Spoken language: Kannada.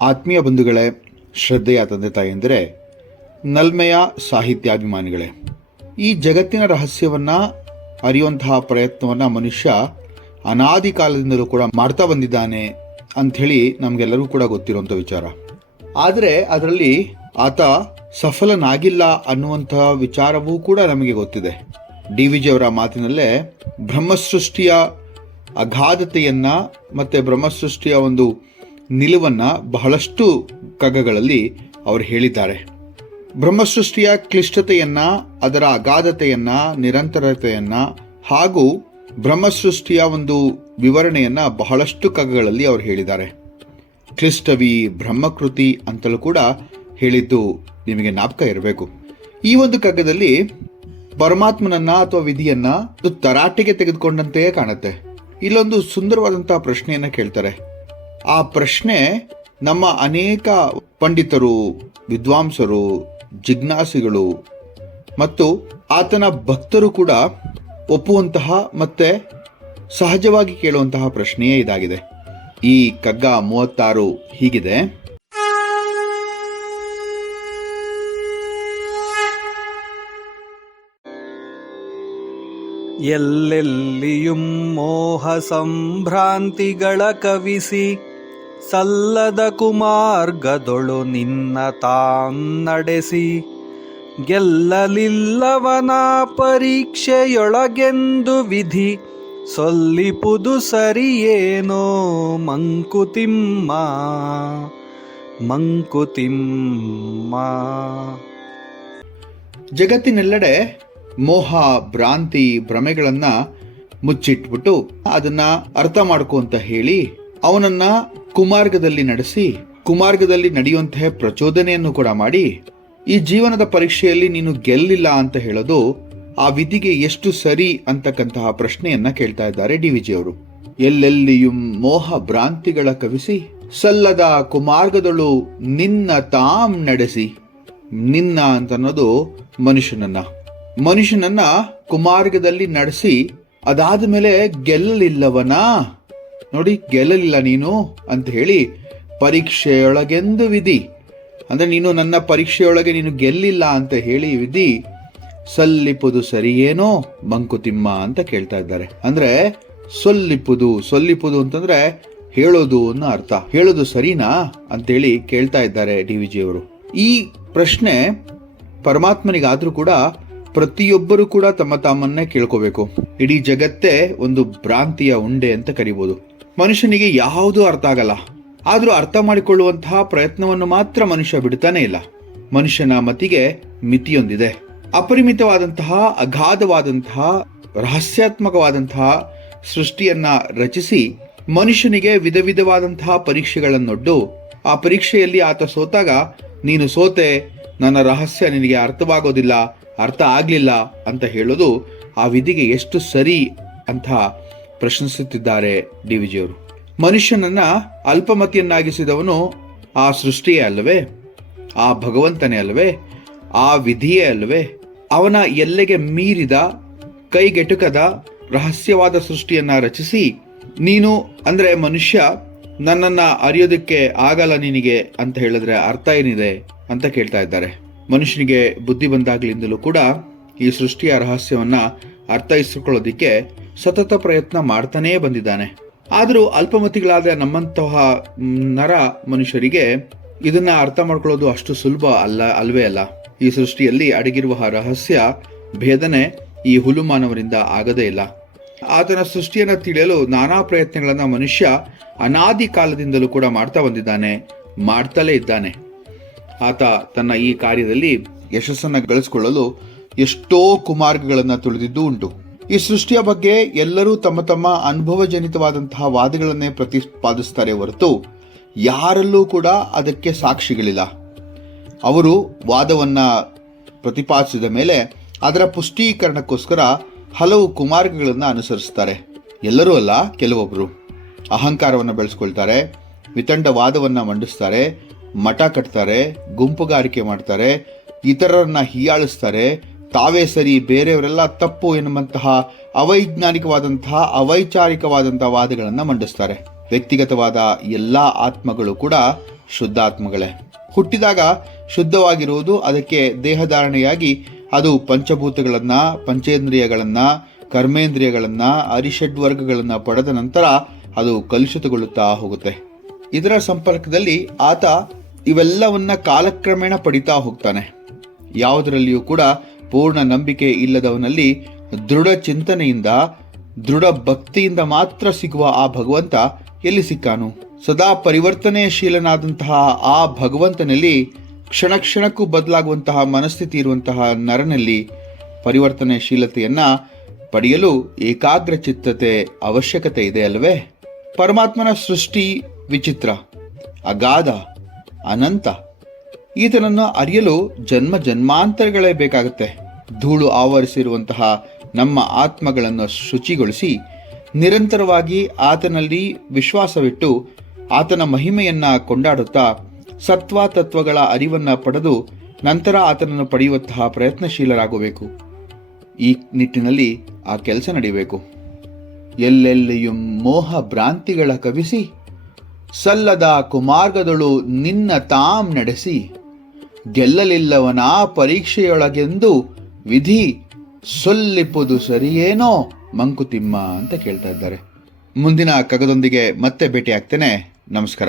ಆತ್ಮೀಯ ಬಂಧುಗಳೇ, ಶ್ರದ್ಧೆಯ ತಂದೆ ತಾಯಂದಿರೇ, ನಲ್ಮೆಯ ಸಾಹಿತ್ಯಾಭಿಮಾನಿಗಳೇ, ಈ ಜಗತ್ತಿನ ರಹಸ್ಯವನ್ನು ಅರಿಯುವಂತಹ ಪ್ರಯತ್ನವನ್ನು ಮನುಷ್ಯ ಅನಾದಿ ಕಾಲದಿಂದಲೂ ಕೂಡ ಮಾಡ್ತಾ ಬಂದಿದ್ದಾನೆ ಅಂಥೇಳಿ ನಮಗೆಲ್ಲರೂ ಕೂಡ ಗೊತ್ತಿರುವಂಥ ವಿಚಾರ. ಆದರೆ ಅದರಲ್ಲಿ ಆತ ಸಫಲನಾಗಿಲ್ಲ ಅನ್ನುವಂತಹ ವಿಚಾರವೂ ಕೂಡ ನಮಗೆ ಗೊತ್ತಿದೆ. DVG ಅವರ ಮಾತಿನಲ್ಲೇ ಬ್ರಹ್ಮಸೃಷ್ಟಿಯ ಅಗಾಧತೆಯನ್ನು ಮತ್ತು ಬ್ರಹ್ಮಸೃಷ್ಟಿಯ ಒಂದು ನಿಲುವನ್ನು ಬಹಳಷ್ಟು ಕಗ್ಗಗಳಲ್ಲಿ ಅವರು ಹೇಳಿದ್ದಾರೆ. ಬ್ರಹ್ಮಸೃಷ್ಟಿಯ ಕ್ಲಿಷ್ಟತೆಯನ್ನು, ಅದರ ಅಗಾಧತೆಯನ್ನು, ನಿರಂತರತೆಯನ್ನು ಹಾಗೂ ಬ್ರಹ್ಮಸೃಷ್ಟಿಯ ಒಂದು ವಿವರಣೆಯನ್ನು ಬಹಳಷ್ಟು ಕಗ್ಗಗಳಲ್ಲಿ ಅವರು ಹೇಳಿದ್ದಾರೆ. ಕ್ಲಿಷ್ಟವಿ ಬ್ರಹ್ಮಕೃತಿ ಅಂತಲೂ ಕೂಡ ಹೇಳಿದ್ದು ನಿಮಗೆ ಜ್ಞಾಪಕ ಇರಬೇಕು. ಈ ಒಂದು ಕಗ್ಗದಲ್ಲಿ ಪರಮಾತ್ಮನನ್ನ ಅಥವಾ ವಿಧಿಯನ್ನ ತರಾಟೆಗೆ ತೆಗೆದುಕೊಂಡಂತೆಯೇ ಕಾಣುತ್ತೆ. ಇಲ್ಲೊಂದು ಸುಂದರವಾದಂತಹ ಪ್ರಶ್ನೆಯನ್ನ ಕೇಳ್ತಾರೆ. ಆ ಪ್ರಶ್ನೆ ನಮ್ಮ ಅನೇಕ ಪಂಡಿತರು, ವಿದ್ವಾಂಸರು, ಜಿಜ್ಞಾಸಿಗಳು ಮತ್ತು ಆತನ ಭಕ್ತರು ಕೂಡ ಒಪ್ಪುವಂತಹ ಮತ್ತೆ ಸಹಜವಾಗಿ ಕೇಳುವಂತಹ ಪ್ರಶ್ನೆಯೇ ಇದಾಗಿದೆ. ಈ ಕಗ್ಗ 36 ಹೀಗಿದೆ. ಎಲ್ಲೆಲ್ಲಿಯುಂ ಮೋಹ ಸಂಭ್ರಾಂತಿಗಳ ಕವಿಸಿ ಸಲ್ಲದ ಕುಮಾರ್ಗದೊಳು ನಿನ್ನ ತಾನ್ ನಡೆಸಿ ಗೆಲ್ಲಲಿಲ್ಲವನ ಪರೀಕ್ಷೆಯೊಳಗೆಂದು ವಿಧಿ ಸೊಲ್ಲಿಪುದು ಸರಿಯೇನೋ ಮಂಕುತಿಮ್ಮ ಮಂಕುತಿಮ್ಮ. ಜಗತ್ತಿನೆಲ್ಲೆಡೆ ಮೋಹ, ಭ್ರಾಂತಿ, ಭ್ರಮೆಗಳನ್ನ ಮುಚ್ಚಿಟ್ಬಿಟ್ಟು ಅದನ್ನ ಅರ್ಥ ಮಾಡ್ಕೊ ಅಂತ ಹೇಳಿ ಅವನನ್ನ ಕುಮಾರ್ಗದಲ್ಲಿ ನಡೆಸಿ, ಕುಮಾರ್ಗದಲ್ಲಿ ನಡೆಯುವಂತಹ ಪ್ರಚೋದನೆಯನ್ನು ಕೂಡ ಮಾಡಿ ಈ ಜೀವನದ ಪರೀಕ್ಷೆಯಲ್ಲಿ ನೀನು ಗೆಲ್ಲಿಲ್ಲ ಅಂತ ಹೇಳೋದು ಆ ವಿಧಿಗೆ ಎಷ್ಟು ಸರಿ ಅಂತಕ್ಕಂತಹ ಪ್ರಶ್ನೆಯನ್ನ ಕೇಳ್ತಾ ಇದ್ದಾರೆ DVG ಅವರು. ಎಲ್ಲೆಲ್ಲಿಯೂ ಮೋಹ ಭ್ರಾಂತಿಗಳ ಕವಿಸಿ ಸಲ್ಲದ ಕುಮಾರ್ಗದಳು ನಿನ್ನ ತಾಂ ನಡೆಸಿ. ನಿನ್ನ ಅಂತ ಅನ್ನೋದು ಮನುಷ್ಯನನ್ನ ಕುಮಾರ್ಗದಲ್ಲಿ ನಡೆಸಿ ಅದಾದ ಮೇಲೆ ಗೆಲ್ಲಲಿಲ್ಲವನ, ನೋಡಿ ಗೆಲ್ಲಲಿಲ್ಲ ನೀನು ಅಂತ ಹೇಳಿ ಪರೀಕ್ಷೆಯೊಳಗೆಂದು ವಿಧಿ, ಅಂದ್ರೆ ನೀನು ನನ್ನ ಪರೀಕ್ಷೆಯೊಳಗೆ ನೀನು ಗೆಲ್ಲಿಲ್ಲ ಅಂತ ಹೇಳಿ ವಿಧಿ ಸಲ್ಲಿಪುದು ಸರಿಯೇನೋ ಮಂಕುತಿಮ್ಮ ಅಂತ ಕೇಳ್ತಾ ಇದ್ದಾರೆ. ಅಂದ್ರೆ ಸೊಲ್ಲಿಪುದು ಅಂತಂದ್ರೆ ಹೇಳೋದು ಅನ್ನೋ ಅರ್ಥ. ಹೇಳೋದು ಸರಿನಾ ಅಂತೇಳಿ ಕೇಳ್ತಾ ಇದ್ದಾರೆ DVG ಅವರು. ಈ ಪ್ರಶ್ನೆ ಪರಮಾತ್ಮನಿಗಾದ್ರೂ ಕೂಡ ಪ್ರತಿಯೊಬ್ಬರು ಕೂಡ ತಮ್ಮನ್ನೇ ಕೇಳ್ಕೋಬೇಕು. ಇಡೀ ಜಗತ್ತೇ ಒಂದು ಭ್ರಾಂತಿಯ ಉಂಡೆ ಅಂತ ಕರಿಬಹುದು. ಮನುಷ್ಯನಿಗೆ ಯಾವುದೂ ಅರ್ಥ ಆಗಲ್ಲ, ಆದ್ರೂ ಅರ್ಥ ಮಾಡಿಕೊಳ್ಳುವಂತಹ ಪ್ರಯತ್ನವನ್ನು ಮಾತ್ರ ಮನುಷ್ಯ ಬಿಡ್ತಾನೆ ಇಲ್ಲ. ಮನುಷ್ಯನ ಮತಿಗೆ ಮಿತಿಯೊಂದಿದೆ. ಅಪರಿಮಿತವಾದಂತಹ, ಅಗಾಧವಾದಂತಹ, ರಹಸ್ಯಾತ್ಮಕವಾದಂತಹ ಸೃಷ್ಟಿಯನ್ನ ರಚಿಸಿ ಮನುಷ್ಯನಿಗೆ ವಿಧ ವಿಧವಾದಂತಹ ಪರೀಕ್ಷೆಗಳನ್ನೊಡ್ಡು ಆ ಪರೀಕ್ಷೆಯಲ್ಲಿ ಆತ ಸೋತಾಗ ನೀನು ಸೋತೆ, ನನ್ನ ರಹಸ್ಯ ನಿನಗೆ ಅರ್ಥವಾಗೋದಿಲ್ಲ, ಅರ್ಥ ಆಗ್ಲಿಲ್ಲ ಅಂತ ಹೇಳೋದು ಆ ವಿಧಿಗೆ ಎಷ್ಟು ಸರಿ ಅಂತ ಪ್ರಶ್ನಿಸುತ್ತಿದ್ದಾರೆ DVG ಅವರು. ಮನುಷ್ಯನನ್ನ ಅಲ್ಪಮತಿಯನ್ನಾಗಿಸಿದವನು ಆ ಸೃಷ್ಟಿಯೇ ಅಲ್ಲವೇ, ಆ ಭಗವಂತನೇ ಅಲ್ಲವೇ, ಆ ವಿಧಿಯೇ ಅಲ್ಲವೇ? ಅವನ ಎಲ್ಲೆಗೆ ಮೀರಿದ ಕೈಗೆಟುಕದ ರಹಸ್ಯವಾದ ಸೃಷ್ಟಿಯನ್ನ ರಚಿಸಿ ನೀನು ಅಂದ್ರೆ ಮನುಷ್ಯ ನನ್ನನ್ನ ಅರಿಯೋದಕ್ಕೆ ಆಗಲ್ಲ ನಿನಗೆ ಅಂತ ಹೇಳಿದ್ರೆ ಅರ್ಥ ಏನಿದೆ ಅಂತ ಕೇಳ್ತಾ ಇದ್ದಾರೆ. ಮನುಷ್ಯನಿಗೆ ಬುದ್ಧಿ ಬಂದಾಗ್ಲಿಂದಲೂ ಕೂಡ ಈ ಸೃಷ್ಟಿಯ ರಹಸ್ಯವನ್ನ ಅರ್ಥೈಸಿಕೊಳ್ಳೋದಿಕ್ಕೆ ಸತತ ಪ್ರಯತ್ನ ಮಾಡ್ತಾನೇ ಬಂದಿದ್ದಾನೆ. ಆದರೂ ಅಲ್ಪಮತಿಗಳಾದ ನಮ್ಮಂತಹ ನರ ಮನುಷ್ಯರಿಗೆ ಇದನ್ನ ಅರ್ಥ ಮಾಡ್ಕೊಳ್ಳೋದು ಅಷ್ಟು ಸುಲಭ ಅಲ್ವೇ ಅಲ್ಲ. ಈ ಸೃಷ್ಟಿಯಲ್ಲಿ ಅಡಗಿರುವ ರಹಸ್ಯ ಭೇದನೆ ಈ ಹುಲುಮಾನವರಿಂದ ಆಗದೇ ಇಲ್ಲ. ಆತನ ಸೃಷ್ಟಿಯನ್ನ ತಿಳಿಯಲು ನಾನಾ ಪ್ರಯತ್ನಗಳನ್ನ ಮನುಷ್ಯ ಅನಾದಿ ಕಾಲದಿಂದಲೂ ಕೂಡ ಮಾಡ್ತಾ ಬಂದಿದ್ದಾನೆ, ಮಾಡ್ತಲೇ ಇದ್ದಾನೆ. ಆತ ತನ್ನ ಈ ಕಾರ್ಯದಲ್ಲಿ ಯಶಸ್ಸನ್ನ ಗಳಿಸಿಕೊಳ್ಳಲು ಎಷ್ಟೋ ಕುಮಾರ್ಗಗಳನ್ನ ತುಳಿದಿದ್ದು ಉಂಟು. ಈ ಸೃಷ್ಟಿಯ ಬಗ್ಗೆ ಎಲ್ಲರೂ ತಮ್ಮ ತಮ್ಮ ಅನುಭವಜನಿತವಾದಂತಹ ವಾದಗಳನ್ನೇ ಪ್ರತಿಪಾದಿಸ್ತಾರೆ ಹೊರತು ಯಾರಲ್ಲೂ ಕೂಡ ಅದಕ್ಕೆ ಸಾಕ್ಷಿಗಳಿಲ್ಲ. ಅವರು ವಾದವನ್ನ ಪ್ರತಿಪಾದಿಸಿದ ಮೇಲೆ ಅದರ ಪುಷ್ಟೀಕರಣಕ್ಕೋಸ್ಕರ ಹಲವು ಕುಮಾರ್ಗಗಳನ್ನ ಅನುಸರಿಸ್ತಾರೆ. ಎಲ್ಲರೂ ಅಲ್ಲ, ಕೆಲವೊಬ್ರು ಅಹಂಕಾರವನ್ನು ಬೆಳೆಸ್ಕೊಳ್ತಾರೆ, ವಿತಂಡವಾದವನ್ನ ಮಂಡಿಸ್ತಾರೆ, ಮಠ ಕಟ್ತಾರೆ, ಗುಂಪುಗಾರಿಕೆ ಮಾಡ್ತಾರೆ, ಇತರರನ್ನ ಹೀಯಾಳಿಸ್ತಾರೆ, ತಾವೇ ಸರಿ ಬೇರೆಯವರೆಲ್ಲ ತಪ್ಪು ಎನ್ನುವಂತಹ ಅವೈಜ್ಞಾನಿಕವಾದಂತಹ ಅವೈಚಾರಿಕವಾದಂತಹ ವಾದಗಳನ್ನು ಮಂಡಿಸ್ತಾರೆ. ವ್ಯಕ್ತಿಗತವಾದ ಎಲ್ಲಾ ಆತ್ಮಗಳು ಕೂಡ ಶುದ್ಧಾತ್ಮಗಳೇ. ಹುಟ್ಟಿದಾಗ ಶುದ್ಧವಾಗಿರುವುದು, ಅದಕ್ಕೆ ದೇಹಧಾರಣೆಯಾಗಿ ಅದು ಪಂಚಭೂತಗಳನ್ನ, ಪಂಚೇಂದ್ರಿಯಗಳನ್ನ, ಕರ್ಮೇಂದ್ರಿಯಗಳನ್ನ, ಅರಿಷಡ್ವರ್ಗಗಳನ್ನ ಪಡೆದ ನಂತರ ಅದು ಕಲುಷಿತಗೊಳ್ಳುತ್ತಾ ಹೋಗುತ್ತೆ. ಇದರ ಸಂಪರ್ಕದಲ್ಲಿ ಆತ ಇವೆಲ್ಲವನ್ನ ಕಾಲಕ್ರಮೇಣ ಪಡಿತಾ ಹೋಗ್ತಾನೆ. ಯಾವುದರಲ್ಲಿಯೂ ಕೂಡ ಪೂರ್ಣ ನಂಬಿಕೆ ಇಲ್ಲದವನಲ್ಲಿ ದೃಢ ಚಿಂತನೆಯಿಂದ, ದೃಢ ಭಕ್ತಿಯಿಂದ ಮಾತ್ರ ಸಿಗುವ ಆ ಭಗವಂತ ಎಲ್ಲಿ ಸಿಕ್ಕಾನು? ಸದಾ ಪರಿವರ್ತನೆಶೀಲನಾದಂತಹ ಆ ಭಗವಂತನಲ್ಲಿ ಕ್ಷಣ ಕ್ಷಣಕ್ಕೂ ಬದಲಾಗುವಂತಹ ಮನಸ್ಥಿತಿ ಇರುವಂತಹ ನರನಲ್ಲಿ ಪರಿವರ್ತನೆಶೀಲತೆಯನ್ನ ಪಡೆಯಲು ಏಕಾಗ್ರ ಚಿತ್ತತೆ ಅವಶ್ಯಕತೆ ಇದೆ ಅಲ್ವೇ? ಪರಮಾತ್ಮನ ಸೃಷ್ಟಿ ವಿಚಿತ್ರ, ಅಗಾಧ, ಅನಂತ. ಈತನನ್ನು ಅರಿಯಲು ಜನ್ಮ ಜನ್ಮಾಂತರಗಳೇ ಬೇಕಾಗುತ್ತೆ. ಧೂಳು ಆವರಿಸಿರುವಂತಹ ನಮ್ಮ ಆತ್ಮಗಳನ್ನು ಶುಚಿಗೊಳಿಸಿ ನಿರಂತರವಾಗಿ ಆತನಲ್ಲಿ ವಿಶ್ವಾಸವಿಟ್ಟು ಆತನ ಮಹಿಮೆಯನ್ನ ಕೊಂಡಾಡುತ್ತಾ ಸತ್ವ ತತ್ವಗಳ ಅರಿವನ್ನ ಪಡೆದು ನಂತರ ಆತನನ್ನು ಪಡೆಯುವಂತಹ ಪ್ರಯತ್ನಶೀಲರಾಗಬೇಕು. ಈ ನಿಟ್ಟಿನಲ್ಲಿ ಆ ಕೆಲಸ ನಡೆಯಬೇಕು. ಎಲ್ಲೆಲ್ಲಿಯೂ ಮೋಹ ಭ್ರಾಂತಿಗಳ ಕವಿಸಿ ಸಲ್ಲದ ಕುಮಾರ್ಗದಳು ನಿನ್ನ ತಾಂ ನಡೆಸಿ ಗೆಲ್ಲಲಿಲ್ಲವನ ಪರೀಕ್ಷೆಯೊಳಗೆಂದು ವಿಧಿ ಸೊಲ್ಲಿಪುದು ಸರಿಯೇನೋ ಮಂಕುತಿಮ್ಮ ಅಂತ ಕೇಳ್ತಾ ಇದ್ದಾರೆ. ಮುಂದಿನ ಕಗ್ಗದೊಂದಿಗೆ ಮತ್ತೆ ಭೇಟಿ ಆಗ್ತೇನೆ. ನಮಸ್ಕಾರ.